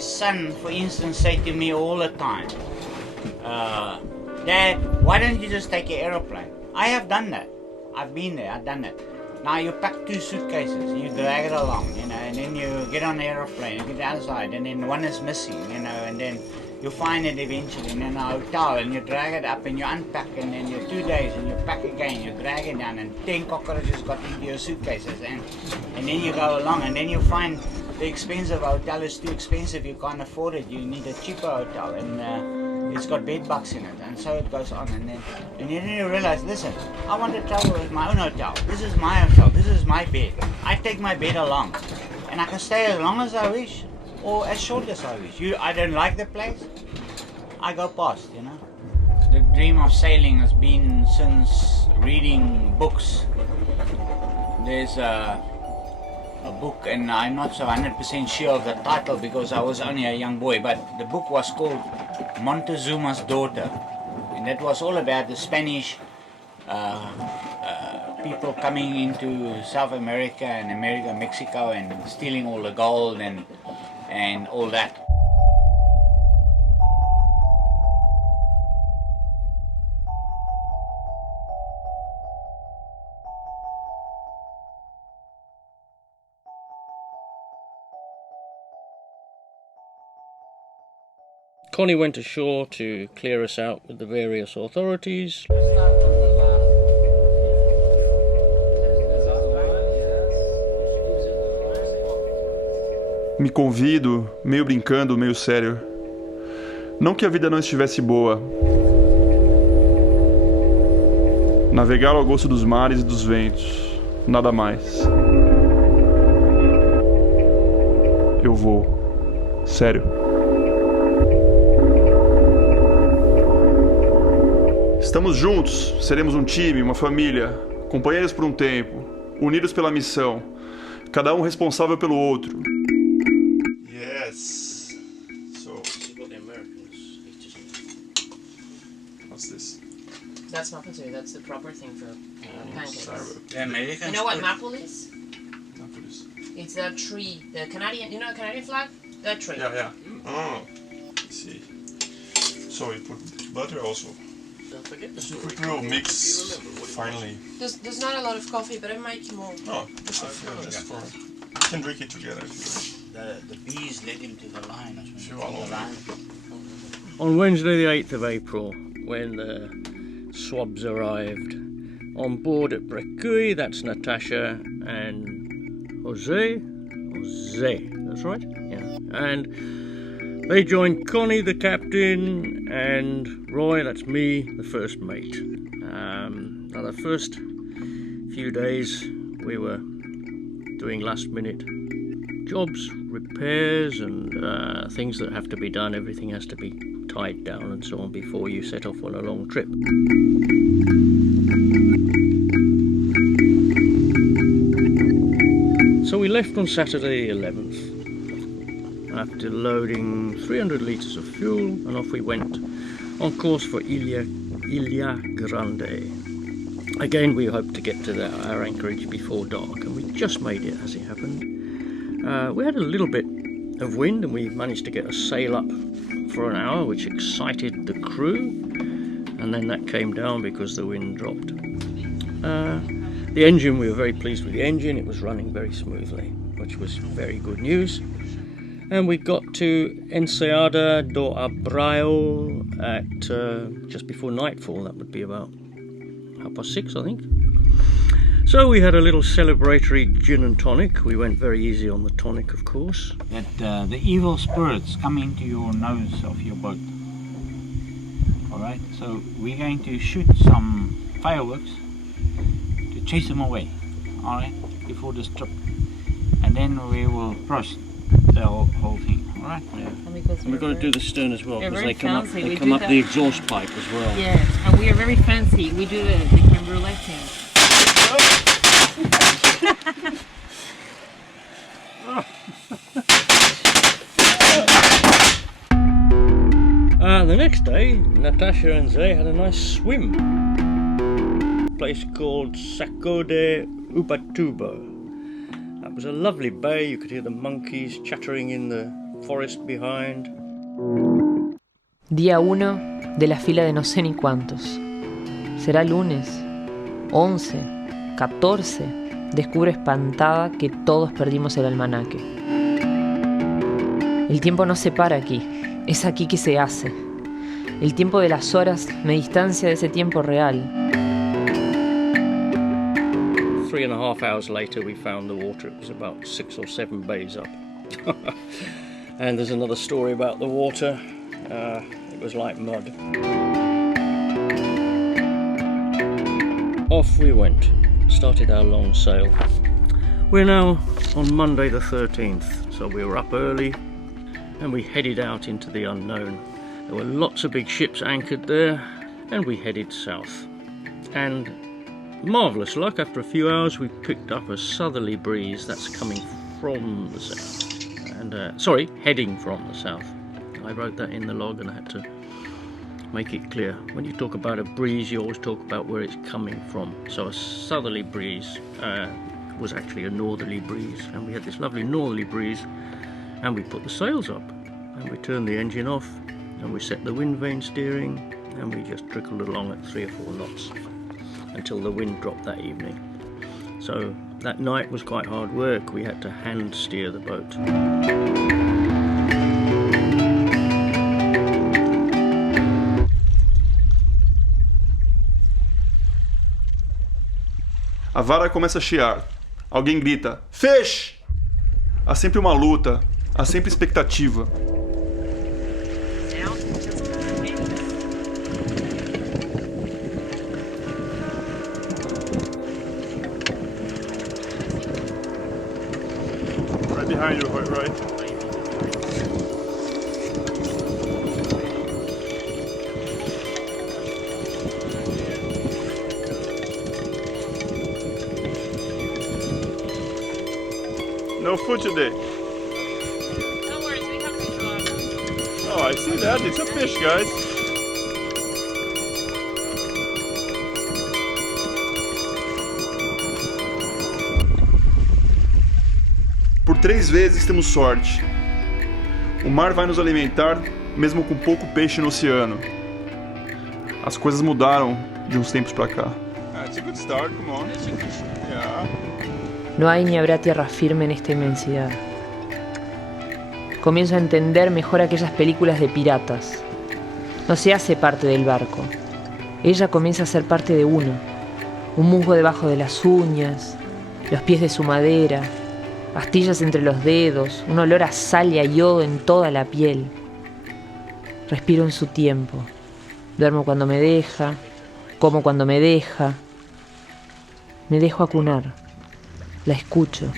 son, for instance, say to me all the time, Dad, why don't you just take an aeroplane? I have done that. I've been there, I've done it. Now you pack 2 suitcases, you drag it along, you know, and then you get on the aeroplane, you get outside, and then one is missing, you know, and then you find it eventually in a hotel, and you drag it up, and you unpack, and then you're 2 days, and you pack again, you drag it down, and 10 cockroaches got into your suitcases, and then you go along, and then you find the expensive hotel is too expensive, you can't afford it, you need a cheaper hotel, and it's got bed bugs in it, and so it goes on, and then you realize, listen, I want to travel with my own hotel. This is my hotel. This is my bed. I take my bed along, and I can stay as long as I wish, or as short as I wish. I don't like the place, I go past, you know. The dream of sailing has been since reading books. There's a book, and I'm not so 100% sure of the title because I was only a young boy, but the book was called Montezuma's Daughter, and that was all about the Spanish people coming into South America and Mexico, and stealing all the gold and all that. Connie went ashore to clear us out with the various authorities. Me convido, meio brincando, meio sério. Não que a vida não estivesse boa. Navegar ao gosto dos mares e dos ventos, nada mais. Eu vou. Sério. Estamos juntos, seremos um time, uma família, companheiros por um tempo, unidos pela missão, cada um responsável pelo outro. Yes. So, what's this? That's maple too. That's the proper thing for pancakes. The Americans. You know what maple is? Maple is. It's that tree, the Canadian. You know the Canadian flag? That tree. Yeah. Oh, I see. So you put butter also. Don't forget the story. It will mix finally. There's not a lot of coffee, but I make more. Oh, just for. You can drink it together if you wish. The bees led him to the line. On Wednesday the 8th of April, when the swabs arrived, on board at Brekui, that's Natasha and Jose, that's right, yeah. And they joined Connie, the captain, and Roy, that's me, the first mate. Now the first few days we were doing last minute jobs, repairs and things that have to be done. Everything has to be tied down and so on before you set off on a long trip. So we left on Saturday the 11th after loading 300 litres of fuel, and off we went on course for Ilha Grande. Again, we hoped to get to our anchorage before dark, and we just made it as it happened. We had a little bit of wind, and we managed to get a sail up for an hour, which excited the crew, and then that came down because the wind dropped. The engine, we were very pleased with the engine. It was running very smoothly, which was very good news. And we got to Enseada do Abraão at just before nightfall. That would be about 6:30, I think. So we had a little celebratory gin and tonic. We went very easy on the tonic, of course. That the evil spirits come into your nose of your boat. Alright, so we're going to shoot some fireworks to chase them away, alright, before this trip. And then we will cross the whole thing, alright? Yeah. And we've got to do the stern as well, because they come up, fancy. the exhaust pipe as well. Yes, and we are very fancy. We do the creme brulee thing. The next day, Natasha and Zay had a nice swim. A place called Saco de Ubatuba. That was a lovely bay. You could hear the monkeys chattering in the forest behind. Día 1 de la fila de no sé ni cuántos. ¿Será lunes? 11, 14. Descubro espantada que todos perdimos el almanaque. El tiempo no se para aquí, es aquí que se hace. El tiempo de las horas me distancia de ese tiempo real. 3.5 hours later we found the water. It was about 6 or 7 bays up. And there's another story about the water. It was like mud. Off we went, started our long sail. We're now on Monday the 13th, so we were up early and we headed out into the unknown. There were lots of big ships anchored there and we headed south. And marvellous luck, after a few hours we picked up a southerly breeze that's coming from the south. And heading from the south. I wrote that in the log and I had to make it clear. When you talk about a breeze, you always talk about where it's coming from. So a southerly breeze was actually a northerly breeze, and we had this lovely northerly breeze, and we put the sails up, and we turned the engine off, and we set the wind vane steering, and we just trickled along at 3 or 4 knots until the wind dropped that evening. So that night was quite hard work. We had to hand steer the boat. A vara começa a chiar. Alguém grita: "Fish!" Há sempre uma luta, há sempre expectativa. Right behind you, right? No food today. No worries, we have fish on. Oh, I see that. It's a fish, guys. Por 3 vezes temos sorte. O mar vai nos alimentar, mesmo com pouco peixe no oceano. As coisas mudaram de uns tempos pra cá. It's a good start. Come on. Yeah. No hay ni habrá tierra firme en esta inmensidad. Comienzo a entender mejor aquellas películas de piratas. No se hace parte del barco. Ella comienza a ser parte de uno. Un musgo debajo de las uñas, los pies de su madera, pastillas entre los dedos, un olor a sal y a yodo en toda la piel. Respiro en su tiempo. Duermo cuando me deja, como cuando me deja. Me dejo acunar. La escucho.